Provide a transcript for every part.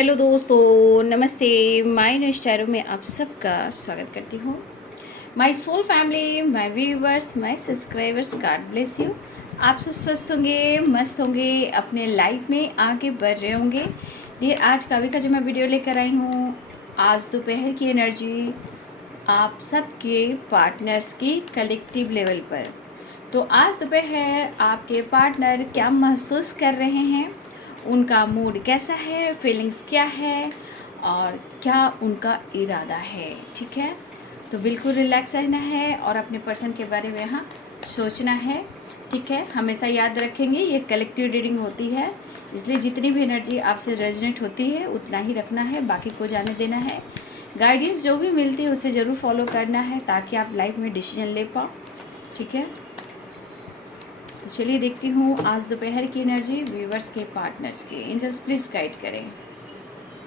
Hello दोस्तों, नमस्ते। My news में आप सबका स्वागत करती हूँ। My soul family, my viewers, my subscribers, God bless you. आप सब स्वस्थ होंगे, मस्त होंगे, अपने लाइफ में आगे बढ़ रहे होंगे। ये आज का जो मैं वीडियो लेकर आई हूँ, आज दोपहर की एनर्जी आप सबके पार्टनर्स की कलेक्टिव लेवल पर। तो आज दोपहर आपके पार्टनर क्या महसूस कर रहे हैं, उनका मूड कैसा है, फीलिंग्स क्या है और क्या उनका इरादा है। ठीक है, तो बिल्कुल रिलैक्स रहना है और अपने पर्सन के बारे में यहाँ सोचना है। ठीक है, हमेशा याद रखेंगे ये कलेक्टिव रीडिंग होती है, इसलिए जितनी भी एनर्जी आपसे रेजोनेट होती है उतना ही रखना है, बाकी को जाने देना है। गाइडेंस जो भी मिलती है उसे ज़रूर फॉलो करना है ताकि आप लाइफ में डिसीजन ले पाओ। ठीक है, तो चलिए देखती हूँ आज दोपहर की एनर्जी व्यूवर्स के पार्टनर्स के। एंजल्स प्लीज गाइड करें।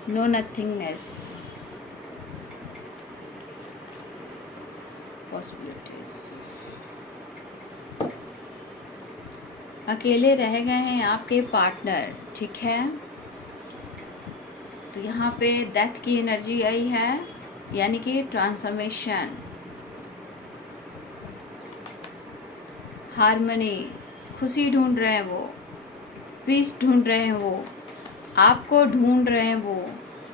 No nothingness, possibilities. अकेले रह गए हैं आपके पार्टनर। ठीक है, तो यहाँ पे डेथ की एनर्जी आई है, यानी कि ट्रांसफॉर्मेशन, हार्मनी, खुशी ढूंढ रहे हैं वो, पीस ढूंढ रहे हैं वो, आपको ढूंढ रहे हैं वो,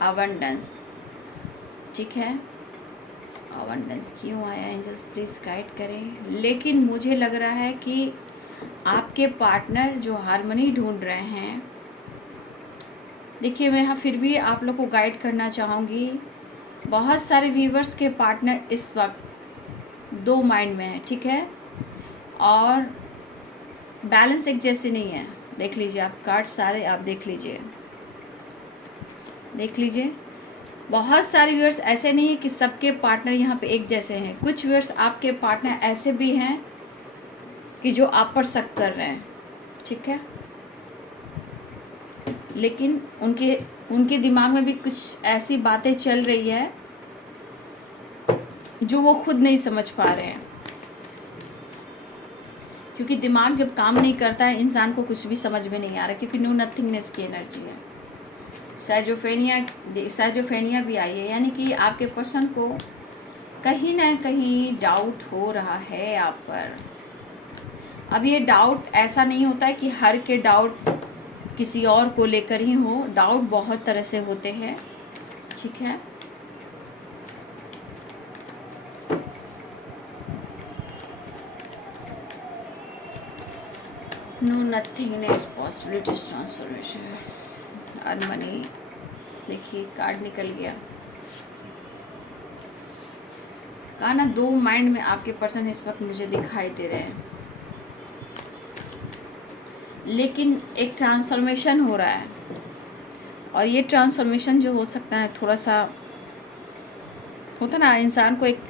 अबंडेंस। ठीक है, अबंडेंस क्यों आया, एंजल्स प्लीज गाइड करें। लेकिन मुझे लग रहा है कि आपके पार्टनर जो हार्मनी ढूंढ रहे हैं, देखिए मैं यहाँ फिर भी आप लोग को गाइड करना चाहूँगी। बहुत सारे व्यूवर्स के पार्टनर इस वक्त दो माइंड में है। ठीक है, और बैलेंस एक जैसे नहीं है। देख लीजिए आप कार्ड सारे, आप देख लीजिए, देख लीजिए। बहुत सारे व्यूअर्स ऐसे नहीं है कि सबके पार्टनर यहाँ पे एक जैसे हैं। कुछ व्यूअर्स आपके पार्टनर ऐसे भी हैं कि जो आप पर शक कर रहे हैं। ठीक है, लेकिन उनके दिमाग में भी कुछ ऐसी बातें चल रही है जो वो खुद नहीं समझ पा रहे हैं, क्योंकि दिमाग जब काम नहीं करता है इंसान को कुछ भी समझ में नहीं आ रहा, क्योंकि नो नथिंगनेस की एनर्जी है। साइजोफेनिया भी आई है, यानी कि आपके पर्सन को कहीं ना कहीं डाउट हो रहा है आप पर। अब ये डाउट ऐसा नहीं होता है कि हर के डाउट किसी और को लेकर ही हो, डाउट बहुत तरह से होते हैं। ठीक है, no nothingness, possibilities, transformation, harmony. देखिए कार्ड निकल गया। कहा ना, दो माइंड में आपके पर्सन इस वक्त मुझे दिखाई दे रहे हैं, लेकिन एक ट्रांसफॉर्मेशन हो रहा है। और ये ट्रांसफॉर्मेशन जो हो सकता है, थोड़ा सा होता ना इंसान को, एक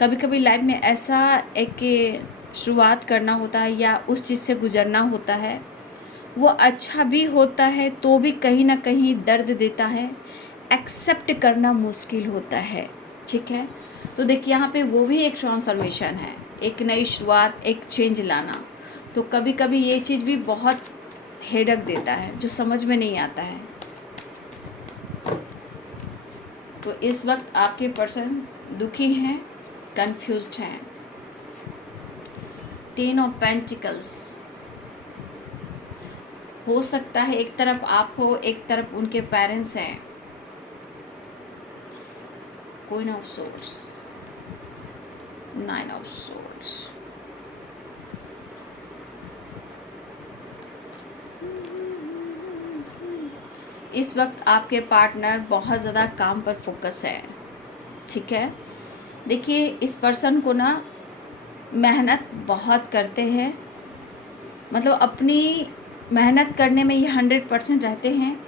कभी कभी लाइफ में ऐसा एक शुरुआत करना होता है या उस चीज़ से गुजरना होता है, वो अच्छा भी होता है तो भी कहीं ना कहीं दर्द देता है, एक्सेप्ट करना मुश्किल होता है। ठीक है, तो देखिए यहाँ पे वो भी एक ट्रांसफॉर्मेशन है, एक नई शुरुआत, एक चेंज लाना। तो कभी कभी ये चीज़ भी बहुत हेडक देता है जो समझ में नहीं आता है। तो इस वक्त आपके पर्सन दुखी हैं, कंफ्यूज्ड हैं। 10 ऑफ पेंटिकल्स, हो सकता है एक तरफ आप हो, एक तरफ उनके पेरेंट्स हैं। Queen of swords, 9 of swords, इस वक्त आपके पार्टनर बहुत ज़्यादा काम पर फोकस है। ठीक है, देखिए इस पर्सन को ना मेहनत बहुत करते हैं, मतलब अपनी मेहनत करने में ये 100% रहते हैं,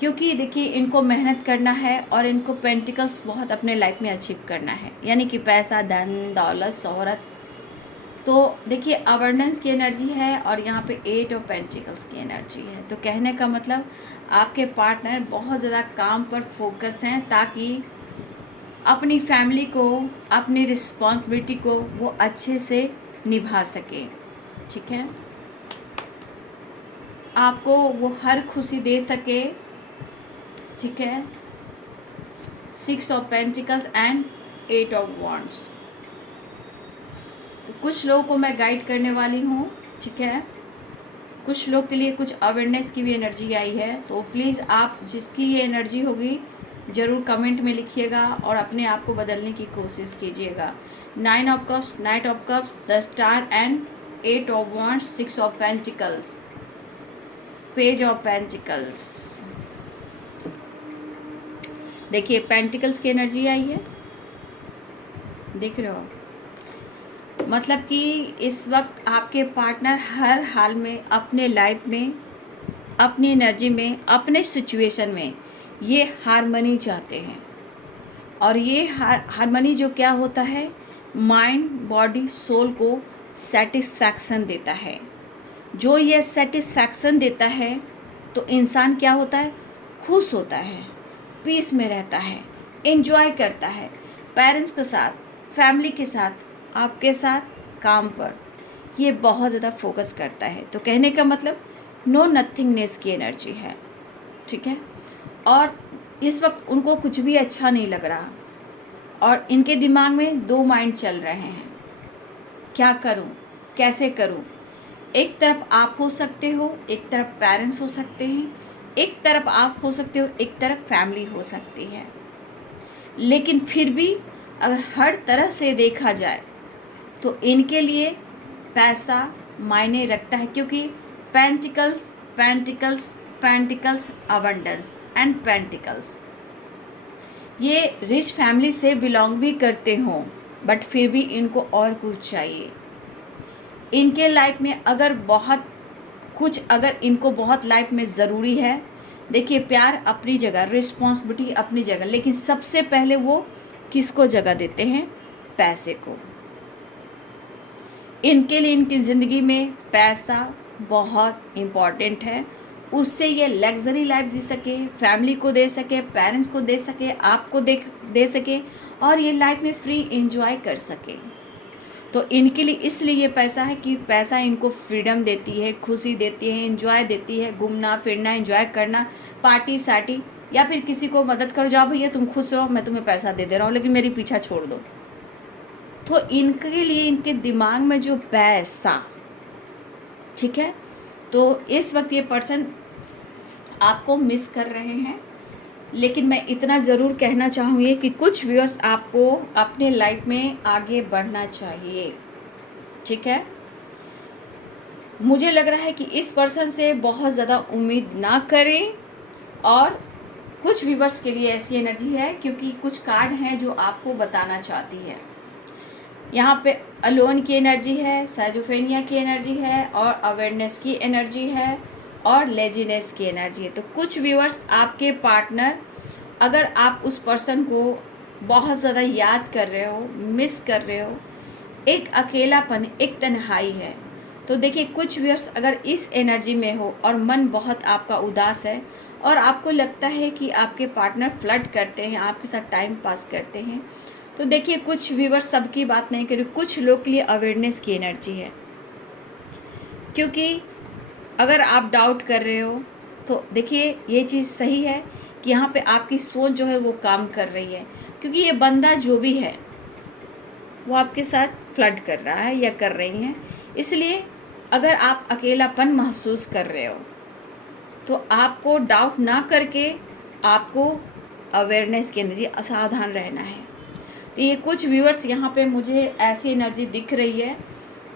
क्योंकि देखिए इनको मेहनत करना है और इनको पेंटिकल्स बहुत अपने लाइफ में अचीव करना है, यानी कि पैसा, धन, दौलत, शोहरत। तो देखिए अबंडेंस की एनर्जी है और यहाँ पे 8 ऑफ पेंटिकल्स की एनर्जी है। तो कहने का मतलब आपके पार्टनर बहुत ज़्यादा काम पर फोकस हैं ताकि अपनी फैमिली को, अपनी रिस्पॉन्सिबिलिटी को वो अच्छे से निभा सके। ठीक है, आपको वो हर खुशी दे सके ठीक है, 6 of pentacles and 8 of wands. तो कुछ लोगों को मैं गाइड करने वाली हूँ, ठीक है। कुछ लोग के लिए कुछ अवेयरनेस की भी एनर्जी आई है, तो प्लीज़ आप जिसकी ये एनर्जी होगी ज़रूर कमेंट में लिखिएगा और अपने आप को बदलने की कोशिश कीजिएगा। 9 of cups, night of cups, the star and 8 of wands, 6 of pentacles, page of pentacles. देखिए पेंटिकल्स की एनर्जी आई है, देख रहे हो। मतलब कि इस वक्त आपके पार्टनर हर हाल में अपने लाइफ में, अपनी एनर्जी में, अपने सिचुएशन में ये हारमनी चाहते हैं। और ये हारमनी जो क्या होता है, माइंड बॉडी सोल को सेटिस्फैक्शन देता है। जो ये सेटिस्फैक्शन देता है तो इंसान क्या होता है, खुश होता है, पीस में रहता है, एंजॉय करता है, पेरेंट्स के साथ, फैमिली के साथ, आपके साथ, काम पर ये बहुत ज़्यादा फोकस करता है। तो कहने का मतलब नो नथिंगनेस की एनर्जी है, ठीक है। और इस वक्त उनको कुछ भी अच्छा नहीं लग रहा और इनके दिमाग में दो माइंड चल रहे हैं, क्या करूं, कैसे करूं। एक तरफ आप हो सकते हो, एक तरफ पेरेंट्स हो सकते हैं, एक तरफ आप हो सकते हो, एक तरफ फैमिली हो सकती है। लेकिन फिर भी अगर हर तरह से देखा जाए तो इनके लिए पैसा मायने रखता है, क्योंकि pentacles pentacles pentacles abundance and pentacles, ये रिच फैमिली से बिलोंग भी करते हों बट फिर भी इनको और कुछ चाहिए। इनके लाइफ में अगर बहुत कुछ, अगर इनको बहुत लाइफ में ज़रूरी है, देखिए प्यार अपनी जगह, रिस्पॉन्सिबिलिटी अपनी जगह, लेकिन सबसे पहले वो किसको जगह देते हैं, पैसे को। इनके लिए इनकी ज़िंदगी में पैसा बहुत इम्पॉर्टेंट है। उससे ये लग्जरी लाइफ जी सके, फैमिली को दे सके, पेरेंट्स को दे सके, आपको दे सके और ये लाइफ में फ्री एंजॉय कर सके। तो इनके लिए इसलिए ये पैसा है कि पैसा इनको फ्रीडम देती है, खुशी देती है, एंजॉय देती है, घूमना फिरना, एंजॉय करना, पार्टी सार्टी, या फिर किसी को मदद करो, जाओ भैया तुम खुश रहो, मैं तुम्हें पैसा दे रहा हूँ लेकिन मेरी पीछा छोड़ दो। तो इनके लिए इनके दिमाग में जो पैसा, ठीक है। तो इस वक्त ये पर्सन आपको मिस कर रहे हैं, लेकिन मैं इतना ज़रूर कहना चाहूँगी कि कुछ व्यूअर्स आपको अपने लाइफ में आगे बढ़ना चाहिए, ठीक है। मुझे लग रहा है कि इस पर्सन से बहुत ज़्यादा उम्मीद ना करें। और कुछ व्यूअर्स के लिए ऐसी एनर्जी है, क्योंकि कुछ कार्ड हैं जो आपको बताना चाहती है। यहाँ पे अलोन की एनर्जी है, साइजोफेनिया की एनर्जी है और अवेयरनेस की एनर्जी है और लेजीनेस की एनर्जी है। तो कुछ व्यूअर्स आपके पार्टनर, अगर आप उस पर्सन को बहुत ज़्यादा याद कर रहे हो, मिस कर रहे हो, एक अकेलापन, एक तन्हाई है, तो देखिए कुछ व्यूअर्स अगर इस एनर्जी में हो और मन बहुत आपका उदास है और आपको लगता है कि आपके पार्टनर फ्लर्ट करते हैं, आपके साथ टाइम पास करते हैं, तो देखिए कुछ व्यूअर्स, सबकी बात नहीं करें, कुछ लोग के लिए अवेयरनेस की एनर्जी है। क्योंकि अगर आप डाउट कर रहे हो तो देखिए ये चीज़ सही है कि यहाँ पे आपकी सोच जो है वो काम कर रही है, क्योंकि ये बंदा जो भी है वो आपके साथ फ्लर्ट कर रहा है या कर रही हैं। इसलिए अगर आप अकेलापन महसूस कर रहे हो तो आपको डाउट ना करके आपको अवेयरनेस की एनर्जी, असावधान रहना है। तो ये कुछ व्यूअर्स यहाँ पे मुझे ऐसी एनर्जी दिख रही है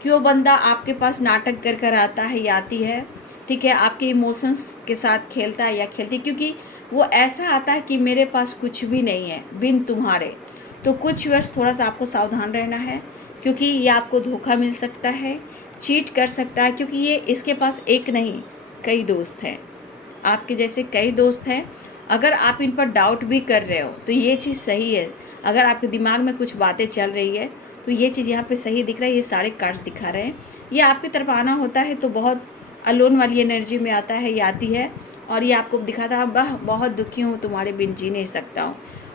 कि वो बंदा आपके पास नाटक कर कर आता है या आती है, ठीक है, आपके इमोशंस के साथ खेलता है या खेलती, क्योंकि वो ऐसा आता है कि मेरे पास कुछ भी नहीं है बिन तुम्हारे। तो कुछ व्यूअर्स थोड़ा सा आपको सावधान रहना है, क्योंकि ये आपको धोखा मिल सकता है, चीट कर सकता है, क्योंकि ये इसके पास एक नहीं कई दोस्त हैं, आपके जैसे कई दोस्त हैं। अगर आप इन पर डाउट भी कर रहे हो तो ये चीज़ सही है। अगर आपके दिमाग में कुछ बातें चल रही है तो ये चीज़ यहाँ पे सही दिख रहा है। ये सारे कार्ड्स दिखा रहे हैं, ये आपकी तरफ आना होता है तो बहुत अलोन वाली एनर्जी में आता है, ये आती है और ये आपको दिखाता है बहुत दुखी हूँ, तुम्हारे बिन जी नहीं सकता हूँ।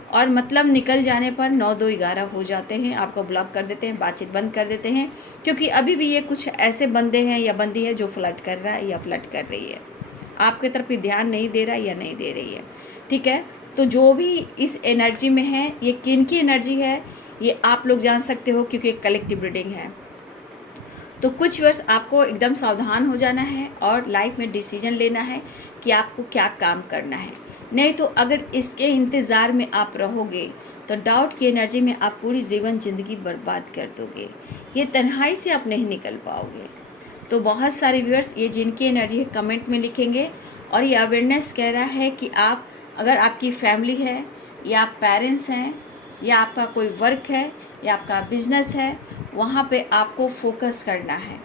और मतलब निकल जाने पर 9 2 11 हो जाते हैं, आपको ब्लॉक कर देते हैं, बातचीत बंद कर देते हैं, क्योंकि अभी भी ये कुछ ऐसे बंदे हैं या बंदी है जो फ्लर्ट कर रहा है या फ्लर्ट कर रही है, आपकी तरफ भी ध्यान नहीं दे रहा या नहीं दे रही है। ठीक है। तो जो भी इस एनर्जी में है, ये किन की एनर्जी है ये आप लोग जान सकते हो, क्योंकि एक कलेक्टिव रीडिंग है। तो कुछ वर्ष आपको एकदम सावधान हो जाना है और लाइफ में डिसीजन लेना है कि आपको क्या काम करना है। नहीं तो अगर इसके इंतज़ार में आप रहोगे तो डाउट की एनर्जी में आप पूरी जीवन ज़िंदगी बर्बाद कर दोगे। ये तन्हाई से आप नहीं निकल पाओगे। तो बहुत सारे व्यूअर्स ये जिनकी एनर्जी है कमेंट में लिखेंगे। और ये अवेयरनेस कह रहा है कि आप, अगर आपकी फैमिली है या आप पेरेंट्स हैं या आपका कोई वर्क है या आपका बिजनेस है, वहाँ पे आपको फोकस करना है,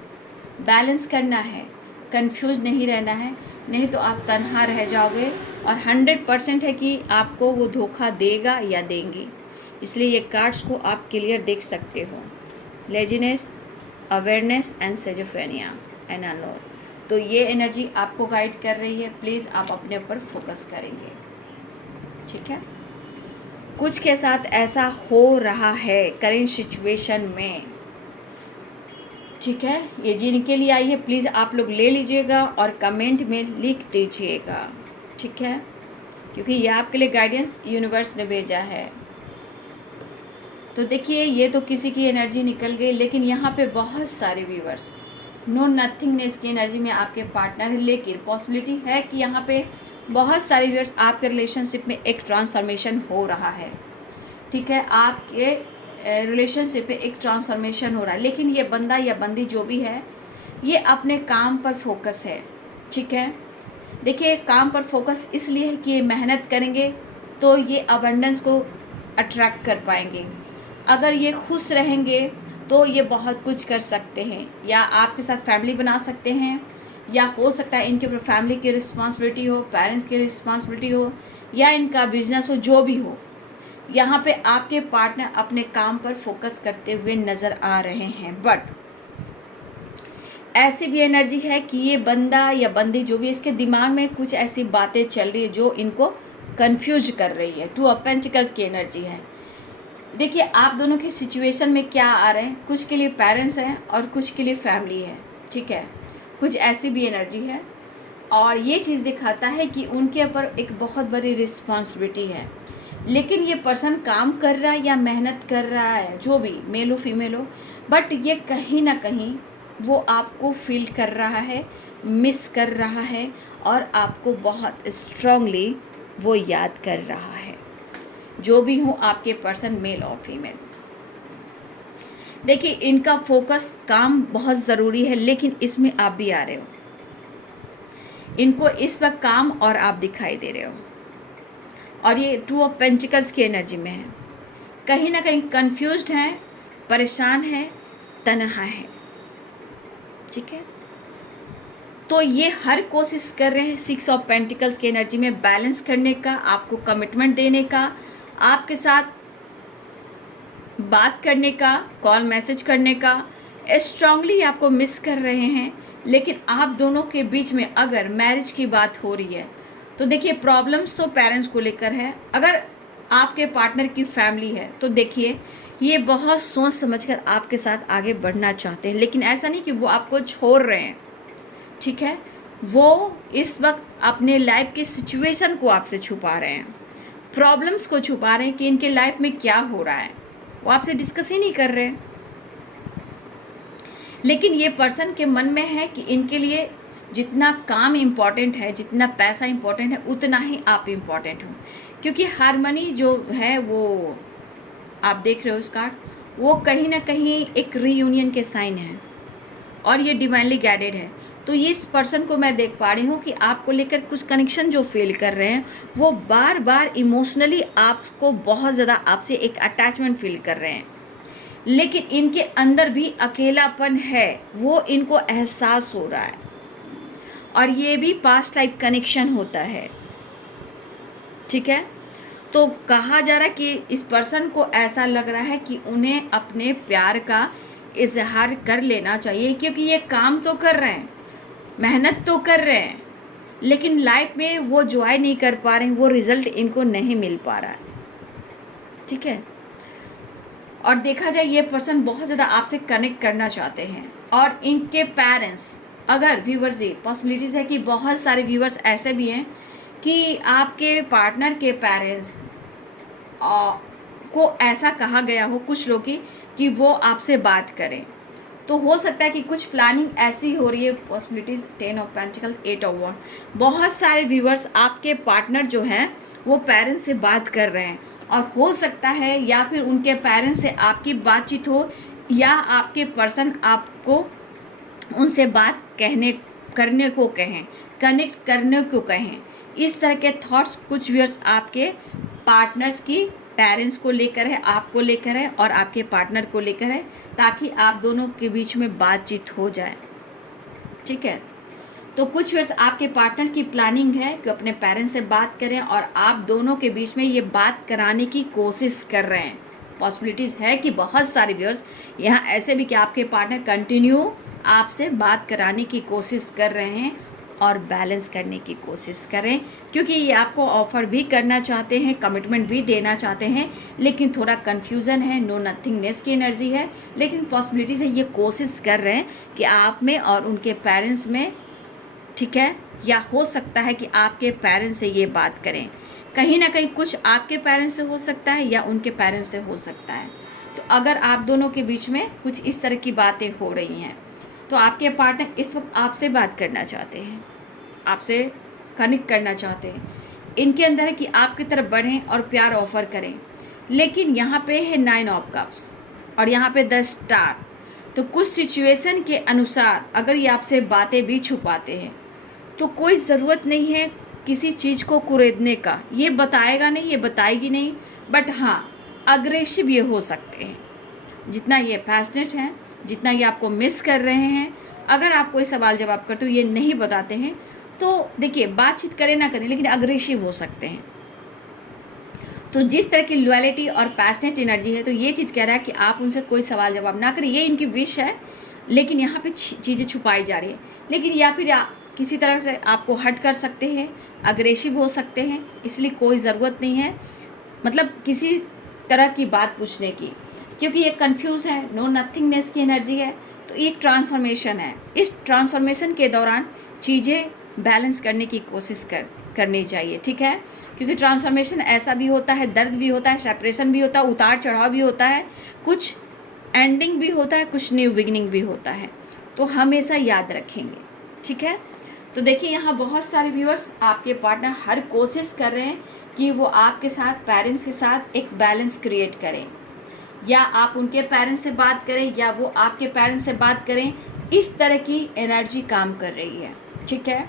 बैलेंस करना है, कंफ्यूज नहीं रहना है। नहीं तो आप तन्हा रह जाओगे और 100% है कि आपको वो धोखा देगा या देंगी। इसलिए ये कार्ड्स को आप क्लियर देख सकते हो, लेजीनेस, अवेयरनेस एंड सेजोफेनिया एंड अनोर। तो ये एनर्जी आपको गाइड कर रही है। प्लीज़ आप अपने ऊपर फोकस करेंगे, ठीक है। कुछ के साथ ऐसा हो रहा है करेंट सिचुएशन में, ठीक है। ये जिनके लिए आई है प्लीज़ आप लोग ले लीजिएगा और कमेंट में लिख दीजिएगा, ठीक है, क्योंकि ये आपके लिए गाइडेंस यूनिवर्स ने भेजा है। तो देखिए ये तो किसी की एनर्जी निकल गई, लेकिन यहाँ पे बहुत सारे व्यूवर्स नो नथिंगनेस की एनर्जी में आपके पार्टनर है। लेकिन पॉसिबिलिटी है कि यहाँ पे बहुत सारे व्यूवर्स आपके रिलेशनशिप में एक ट्रांसफॉर्मेशन हो रहा है, ठीक है। आपके रिलेशनशिप में एक ट्रांसफॉर्मेशन हो रहा है, लेकिन ये बंदा या बंदी जो भी है ये अपने काम पर फोकस है, ठीक है। देखिए काम पर फोकस इसलिए है कि ये मेहनत करेंगे तो ये अबंडेंस को अट्रैक्ट कर पाएंगे। अगर ये खुश रहेंगे तो ये बहुत कुछ कर सकते हैं, या आपके साथ फैमिली बना सकते हैं, या हो सकता है इनके ऊपर फैमिली की रिस्पॉन्सिबिलिटी हो, पेरेंट्स की रिस्पॉन्सिबिलिटी हो, या इनका बिजनेस हो, जो भी हो। यहाँ पे आपके पार्टनर अपने काम पर फोकस करते हुए नज़र आ रहे हैं। बट ऐसी भी एनर्जी है कि ये बंदा या बंदी जो भी, इसके दिमाग में कुछ ऐसी बातें चल रही है जो इनको कंफ्यूज कर रही है। 2 ऑफ पेंटिकल्स की एनर्जी है। देखिए आप दोनों की सिचुएशन में क्या आ रहे हैं, कुछ के लिए पेरेंट्स हैं और कुछ के लिए फैमिली है, ठीक है। कुछ ऐसी भी एनर्जी है और ये चीज़ दिखाता है कि उनके ऊपर एक बहुत बड़ी रिस्पॉन्सिबिलिटी है। लेकिन ये पर्सन काम कर रहा है या मेहनत कर रहा है, जो भी मेल हो फीमेल हो, बट ये कहीं ना कहीं वो आपको फील कर रहा है, मिस कर रहा है और आपको बहुत स्ट्रांगली वो याद कर रहा है, जो भी हो आपके पर्सन मेल और फीमेल। देखिए इनका फोकस काम बहुत ज़रूरी है, लेकिन इसमें आप भी आ रहे हो। इनको इस वक्त काम और आप दिखाई दे रहे हो, और ये 2 ऑफ पेंटिकल्स की एनर्जी में है। कहीं ना कहीं कंफ्यूज्ड हैं, परेशान है, तन्हा है, ठीक है। तो ये हर कोशिश कर रहे हैं 6 ऑफ पेंटिकल्स की एनर्जी में बैलेंस करने का, आपको कमिटमेंट देने का, आपके साथ बात करने का, कॉल मैसेज करने का। स्ट्रांगली आपको मिस कर रहे हैं। लेकिन आप दोनों के बीच में अगर मैरिज की बात हो रही है तो देखिए प्रॉब्लम्स तो पेरेंट्स को लेकर है। अगर आपके पार्टनर की फैमिली है तो देखिए ये बहुत सोच समझकर आपके साथ आगे बढ़ना चाहते हैं, लेकिन ऐसा नहीं कि वो आपको छोड़ रहे हैं, ठीक है। वो इस वक्त अपने लाइफ की सिचुएशन को आपसे छुपा रहे हैं, प्रॉब्लम्स को छुपा रहे हैं कि इनके लाइफ में क्या हो रहा है, वो आपसे डिस्कस ही नहीं कर रहे हैं। लेकिन ये पर्सन के मन में है कि इनके लिए जितना काम इम्पॉर्टेंट है, जितना पैसा इम्पॉर्टेंट है, उतना ही आप इम्पॉर्टेंट हो। क्योंकि हारमनी जो है वो आप देख रहे हो इस कार्ड, वो कहीं ना कहीं एक रीयूनियन के साइन है और ये डिवाइनली गाइडेड है। तो इस पर्सन को मैं देख पा रही हूँ कि आपको लेकर कुछ कनेक्शन जो फील कर रहे हैं, वो बार बार इमोशनली आपको बहुत ज़्यादा आपसे एक अटैचमेंट फील कर रहे हैं। लेकिन इनके अंदर भी अकेलापन है, वो इनको एहसास हो रहा है, और ये भी पास्ट लाइफ कनेक्शन होता है, ठीक है। तो कहा जा रहा है कि इस पर्सन को ऐसा लग रहा है कि उन्हें अपने प्यार का इजहार कर लेना चाहिए, क्योंकि ये काम तो कर रहे हैं, मेहनत तो कर रहे हैं, लेकिन लाइफ में वो जॉय नहीं कर पा रहे हैं, वो रिज़ल्ट इनको नहीं मिल पा रहा है, ठीक है। और देखा जाए ये पर्सन बहुत ज़्यादा आपसे कनेक्ट करना चाहते हैं। और इनके पेरेंट्स, अगर व्यूवर्स, ये पॉसिबिलिटीज़ है कि बहुत सारे व्यूवर्स ऐसे भी हैं कि आपके पार्टनर के पेरेंट्स को ऐसा कहा गया हो कुछ लोग कि वो आपसे बात करें। तो हो सकता है कि कुछ प्लानिंग ऐसी हो रही है। पॉसिबिलिटीज 10 ऑफ पेंटिकल, 8 ऑफ वॉन्ड। बहुत सारे व्यूअर्स आपके पार्टनर जो हैं वो पेरेंट्स से बात कर रहे हैं, और हो सकता है या फिर उनके पेरेंट्स से आपकी बातचीत हो, या आपके पर्सन आपको उनसे बात करने को कहें, कनेक्ट करने को कहें। इस तरह के थॉट्स कुछ व्यूअर्स आपके पार्टनर्स की पेरेंट्स को लेकर है, आपको लेकर है, और आपके पार्टनर को लेकर है, ताकि आप दोनों के बीच में बातचीत हो जाए। ठीक है, तो कुछ व्यूअर्स आपके पार्टनर की प्लानिंग है कि अपने पेरेंट्स से बात करें और आप दोनों के बीच में ये बात कराने की कोशिश कर रहे हैं। पॉसिबिलिटीज़ है कि बहुत सारे व्यूअर्स यहाँ ऐसे भी कि आपके पार्टनर कंटिन्यू आपसे बात कराने की कोशिश कर रहे हैं और बैलेंस करने की कोशिश करें, क्योंकि ये आपको ऑफर भी करना चाहते हैं, कमिटमेंट भी देना चाहते हैं, लेकिन थोड़ा कन्फ्यूज़न है, नो नथिंगनेस की एनर्जी है। लेकिन पॉसिबिलिटीज़ है ये कोशिश कर रहे हैं कि आप में और उनके पेरेंट्स में, ठीक है, या हो सकता है कि आपके पेरेंट्स से ये बात करें। कहीं ना कहीं कुछ आपके पेरेंट्स से हो सकता है या उनके पेरेंट्स से हो सकता है। तो अगर आप दोनों के बीच में कुछ इस तरह की बातें हो रही हैं, तो आपके पार्टनर इस वक्त आपसे बात करना चाहते हैं, आपसे कनेक्ट करना चाहते हैं। इनके अंदर है कि आपकी तरफ बढ़ें और प्यार ऑफर करें। लेकिन यहाँ पे है 9 ऑफ कप्स और यहाँ पे 10 स्टार। तो कुछ सिचुएशन के अनुसार अगर ये आपसे बातें भी छुपाते हैं तो कोई ज़रूरत नहीं है किसी चीज़ को कुरेदने का। ये बताएगा नहीं, ये बताएगी नहीं, बट हाँ अग्रेसिव ये हो सकते हैं। जितना ये पैशनेट हैं, जितना ये आपको मिस कर रहे हैं, अगर आप कोई सवाल जवाब करते हो ये नहीं बताते हैं, तो देखिए बातचीत करें ना करें लेकिन अग्रेसिव हो सकते हैं। तो जिस तरह की लॉयल्टी और पैशनेट एनर्जी है, तो ये चीज़ कह रहा है कि आप उनसे कोई सवाल जवाब ना करें, ये इनकी विश है। लेकिन यहाँ पे चीज़ें छुपाई जा रही है। लेकिन या फिर किसी तरह से आपको हर्ट कर सकते हैं, अग्रेसिव हो सकते हैं, इसलिए कोई ज़रूरत नहीं है मतलब किसी तरह की बात पूछने की, क्योंकि ये कंफ्यूज है, नो नथिंगनेस की एनर्जी है। तो एक ट्रांसफॉर्मेशन है, इस ट्रांसफॉर्मेशन के दौरान चीज़ें बैलेंस करने की कोशिश करनी चाहिए। ठीक है, क्योंकि ट्रांसफॉर्मेशन ऐसा भी होता है, दर्द भी होता है, सेपरेशन भी होता है, उतार चढ़ाव भी होता है, कुछ एंडिंग भी होता है, कुछ न्यू बिगिनिंग भी होता है। तो हमेशा याद रखेंगे। ठीक है, तो देखिए यहाँ बहुत सारे व्यूअर्स आपके पार्टनर हर कोशिश कर रहे हैं कि वो आपके साथ, पेरेंट्स के साथ एक बैलेंस क्रिएट करें, या आप उनके पेरेंट्स से बात करें या वो आपके पेरेंट्स से बात करें। इस तरह की एनर्जी काम कर रही है। ठीक है,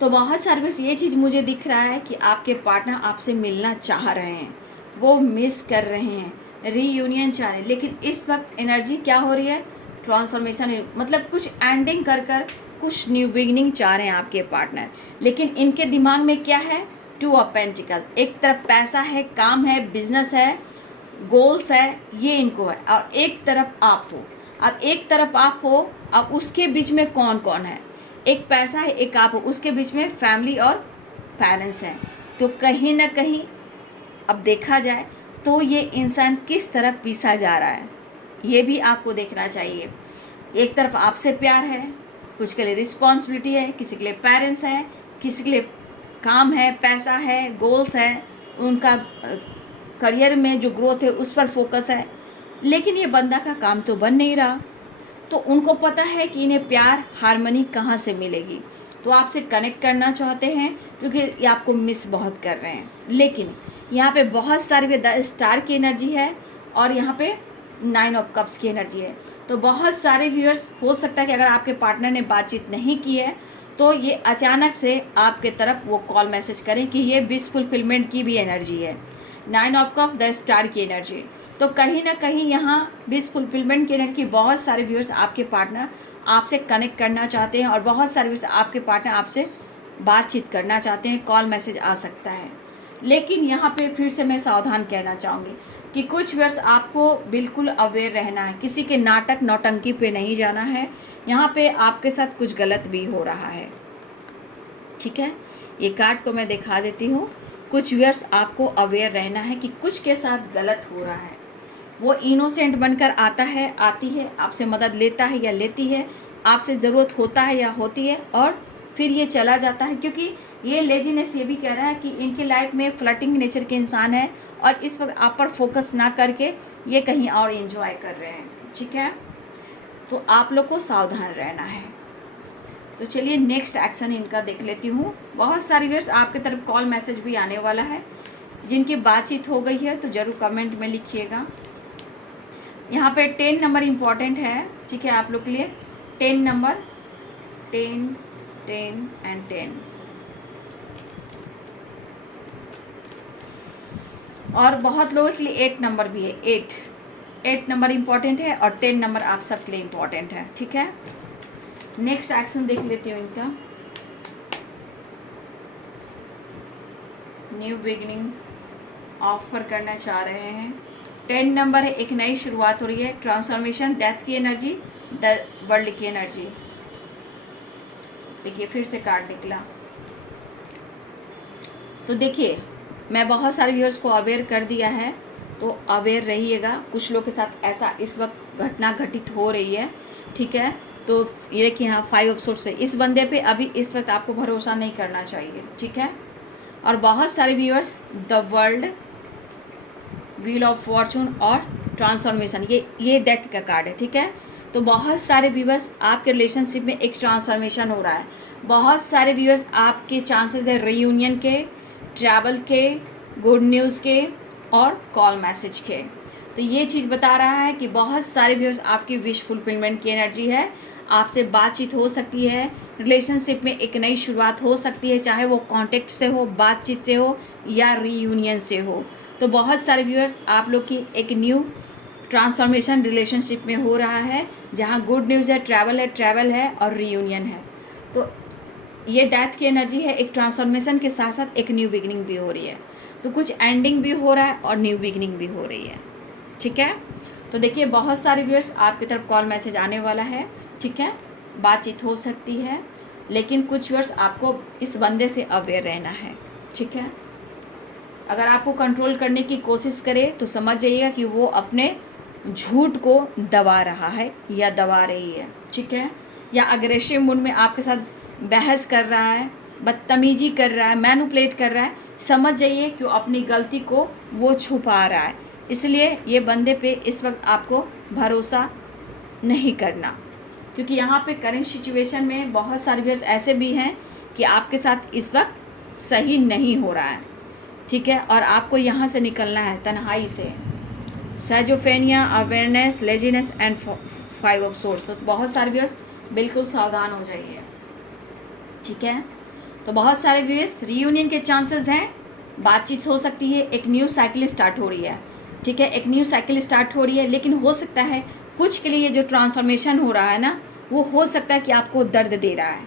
तो बहुत सारे बस ये चीज़ मुझे दिख रहा है कि आपके पार्टनर आपसे मिलना चाह रहे हैं, वो मिस कर रहे हैं, रीयूनियन चाह रहे हैं। लेकिन इस वक्त एनर्जी क्या हो रही है, ट्रांसफॉर्मेशन, मतलब कुछ एंडिंग कर कुछ न्यू बिगिनिंग चाह रहे हैं आपके पार्टनर। लेकिन इनके दिमाग में क्या है, 2 ऑफ पेंटिकल्स। एक तरफ पैसा है, काम है, बिजनेस है, गोल्स है, ये इनको है, और एक तरफ आप हो। अब एक तरफ आप हो, अब उसके बीच में कौन कौन है, एक पैसा है, एक आप हो, उसके बीच में फैमिली और पेरेंट्स हैं। तो कहीं ना कहीं अब देखा जाए तो ये इंसान किस तरफ पीसा जा रहा है, ये भी आपको देखना चाहिए। एक तरफ आपसे प्यार है, कुछ के लिए रिस्पॉन्सिबिलिटी है, किसी के लिए पेरेंट्स है, किसी के लिए काम है, पैसा है, गोल्स है, उनका करियर में जो ग्रोथ है उस पर फोकस है। लेकिन ये बंदा का काम तो बन नहीं रहा। तो उनको पता है कि इन्हें प्यार, हार्मनी कहाँ से मिलेगी। तो आपसे कनेक्ट करना चाहते हैं क्योंकि ये आपको मिस बहुत कर रहे हैं। लेकिन यहाँ पे बहुत सारे 10 स्टार की एनर्जी है और यहाँ पे 9 ऑफ कप्स की एनर्जी है। तो बहुत सारे व्यूअर्स, हो सकता है कि अगर आपके पार्टनर ने बातचीत नहीं की है तो ये अचानक से आपके तरफ वो कॉल मैसेज करें कि ये विश फुलफिलमेंट की भी एनर्जी है। 9 ऑफ कप्स 10 स्टार की एनर्जी। तो कहीं ना कहीं यहाँ विश फुलफिलमेंट की एनर्जी, बहुत सारे व्यूअर्स आपके पार्टनर आपसे कनेक्ट करना चाहते हैं और बहुत सारे व्यूअर्स आपके पार्टनर आपसे बातचीत करना चाहते हैं, कॉल मैसेज आ सकता है। लेकिन यहाँ पे फिर से मैं सावधान कहना चाहूँगी कि कुछ व्यूअर्स आपको बिल्कुल अवेयर रहना है, किसी के नाटक नौटंकी पे नहीं जाना है। यहाँ पे आपके साथ कुछ गलत भी हो रहा है। ठीक है, ये कार्ड को मैं दिखा देती हूँ। कुछ व्यूअर्स आपको अवेयर रहना है कि कुछ के साथ गलत हो रहा है। वो इनोसेंट बनकर आता है, आती है, आपसे मदद लेता है या लेती है, आपसे ज़रूरत होता है या होती है, और फिर ये चला जाता है, क्योंकि ये लेजीनेस ये भी कह रहा है कि इनकी लाइफ में फ्लर्टिंग नेचर के इंसान है और इस वक्त आप पर फोकस ना करके ये कहीं और एंजॉय कर रहे हैं। ठीक है, तो आप लोग को सावधान रहना है। तो चलिए नेक्स्ट एक्शन इनका देख लेती हूँ। बहुत सारी व्यूअर्स आपके तरफ कॉल मैसेज भी आने वाला है। जिनकी बातचीत हो गई है तो ज़रूर कमेंट में लिखिएगा। यहाँ पे 10 नंबर इम्पॉर्टेंट है, ठीक है, आप लोग के लिए 10 नंबर, 10 10 एंड 10। और बहुत लोगों के लिए 8 नंबर भी है। 8 नंबर इम्पॉर्टेंट है और 10 नंबर आप सबके लिए इम्पॉर्टेंट है। ठीक है, नेक्स्ट एक्शन देख लेती हूँ इनका। न्यू बिगिनिंग ऑफर करना चाह रहे हैं। 10 नंबर है, एक नई शुरुआत हो रही है, ट्रांसफॉर्मेशन, डेथ की एनर्जी, द वर्ल्ड की एनर्जी। देखिए फिर से कार्ड निकला। तो देखिए मैं बहुत सारे व्यूअर्स को अवेयर कर दिया है, तो अवेयर रहिएगा। कुछ लोग के साथ ऐसा इस वक्त घटना घटित हो रही है। ठीक है, तो ये देखिए यहाँ 5 ऑफ सोर्स है। इस बंदे पे अभी इस वक्त आपको भरोसा नहीं करना चाहिए। ठीक है, और बहुत सारे viewers the world, wheel of Fortune और ट्रांसफॉर्मेशन, ये डेथ का कार्ड है। ठीक है, तो बहुत सारे व्यूअर्स आपके रिलेशनशिप में एक ट्रांसफॉर्मेशन हो रहा है। बहुत सारे व्यूअर्स आपके चांसेस है रीयूनियन के, ट्रैवल के, गुड न्यूज़ के और कॉल मैसेज के। तो ये चीज़ बता रहा है कि बहुत सारे व्यूअर्स आपकी विश फुलफिलमेंट की एनर्जी है। आपसे बातचीत हो सकती है, रिलेशनशिप में एक नई शुरुआत हो सकती है, चाहे वो कॉन्टेक्ट से हो, बातचीत से हो या रीयूनियन से हो। तो बहुत सारे व्यूअर्स आप लोग की एक न्यू ट्रांसफॉर्मेशन रिलेशनशिप में हो रहा है, जहाँ गुड न्यूज़ है, ट्रैवल है और रीयूनियन है। तो ये डेथ की एनर्जी है। एक ट्रांसफॉर्मेशन के साथ साथ एक न्यू बिगिनिंग भी हो रही है। तो कुछ एंडिंग भी हो रहा है और न्यू बिगिनिंग भी हो रही है। ठीक है, तो देखिए बहुत सारे व्यूअर्स आपकी तरफ कॉल मैसेज आने वाला है। ठीक है, बातचीत हो सकती है, लेकिन कुछ व्यूअर्स आपको इस बंदे से अवेयर रहना है। ठीक है, अगर आपको कंट्रोल करने की कोशिश करे तो समझ जाइएगा कि वो अपने झूठ को दबा रहा है या दबा रही है। ठीक है, या अग्रेसिव मूड में आपके साथ बहस कर रहा है, बदतमीजी कर रहा है, मैनिपुलेट कर रहा है। समझ जाइए कि अपनी गलती को वो छुपा रहा है। इसलिए ये बंदे पे इस वक्त आपको भरोसा नहीं करना, क्योंकि यहाँ पे करंट सिचुएशन में बहुत सारे व्यूअर्स ऐसे भी हैं कि आपके साथ इस वक्त सही नहीं हो रहा है। ठीक है, और आपको यहाँ से निकलना है तन्हाई से। Schizophrenia, awareness, laziness and 5 of source. तो बहुत सारे व्यूअर्स बिल्कुल सावधान हो जाइए। ठीक है, तो बहुत सारे व्यूअर्स रीयूनियन के चांसेस हैं, बातचीत हो सकती है, एक न्यू साइकिल स्टार्ट हो रही है। ठीक है, एक न्यू साइकिल स्टार्ट हो रही है, लेकिन हो सकता है कुछ के लिए जो ट्रांसफॉर्मेशन हो रहा है ना, वो हो सकता है कि आपको दर्द दे रहा है,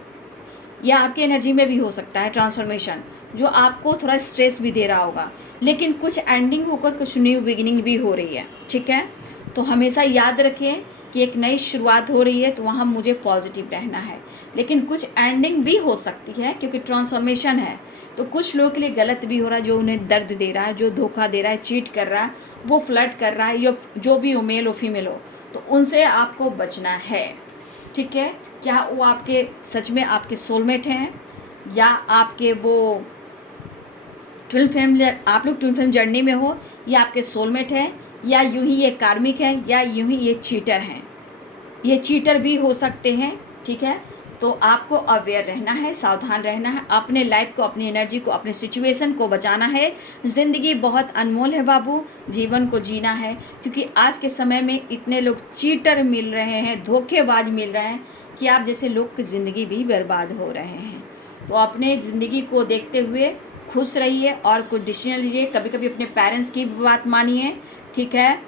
या आपकी एनर्जी में भी हो सकता है ट्रांसफॉर्मेशन जो आपको थोड़ा स्ट्रेस भी दे रहा होगा। लेकिन कुछ एंडिंग होकर कुछ न्यू बिगिनिंग भी हो रही है। ठीक है, तो हमेशा याद रखिए कि एक नई शुरुआत हो रही है, तो वहाँ मुझे पॉजिटिव रहना है। लेकिन कुछ एंडिंग भी हो सकती है, क्योंकि ट्रांसफॉर्मेशन है। तो कुछ लोगों के लिए गलत भी हो रहा है, जो उन्हें दर्द दे रहा है, जो धोखा दे रहा है, चीट कर रहा है, वो फ्लर्ट कर रहा है, या जो भी हो, मेल हो फीमेल हो, तो उनसे आपको बचना है। ठीक है, क्या वो आपके सच में आपके सोलमेट हैं, या आपके वो ट्विन फ्लेम, आप लोग ट्विन फ्लेम जर्नी में हो, या आपके सोलमेट हैं, या यूं ही ये कार्मिक है, या यूं ही ये चीटर हैं। ये चीटर भी हो सकते हैं। ठीक है, तो आपको अवेयर रहना है, सावधान रहना है, अपने लाइफ को, अपनी एनर्जी को, अपने सिचुएशन को बचाना है। ज़िंदगी बहुत अनमोल है बाबू, जीवन को जीना है, क्योंकि आज के समय में इतने लोग चीटर मिल रहे हैं, धोखेबाज मिल रहे हैं, कि आप जैसे लोग की ज़िंदगी भी बर्बाद हो रहे हैं। तो अपने ज़िंदगी को देखते हुए खुश रहिए और कुछ डिसीजन लीजिए। कभी कभी अपने पेरेंट्स की बात मानिए। ठीक है,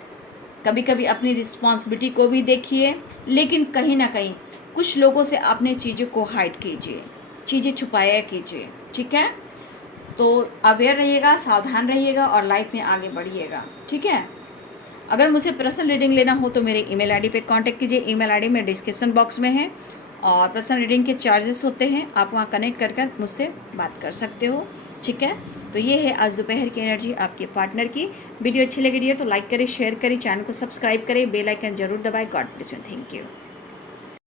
कभी कभी अपनी रिस्पॉन्सिबिलिटी को भी देखिए, लेकिन कहीं ना कहीं कुछ लोगों से अपने चीज़ों को हाइड कीजिए, चीज़ें छुपाया कीजिए। ठीक है, तो अवेयर रहिएगा, सावधान रहिएगा और लाइफ में आगे बढ़िएगा। ठीक है, अगर मुझे पर्सनल रीडिंग लेना हो तो मेरे ईमेल आईडी पे कांटेक्ट कीजिए। ईमेल आईडी मेरे डिस्क्रिप्शन बॉक्स में है, और पर्सनल रीडिंग के चार्जेस होते हैं, आप वहाँ कनेक्ट कर मुझसे बात कर सकते हो। ठीक है, तो ये है आज दोपहर की एनर्जी आपके पार्टनर की। वीडियो अच्छी लगी रही है तो लाइक करें, शेयर करें, चैनल को सब्सक्राइब करें, बेल आइकन जरूर दबाएं। God bless you, thank you.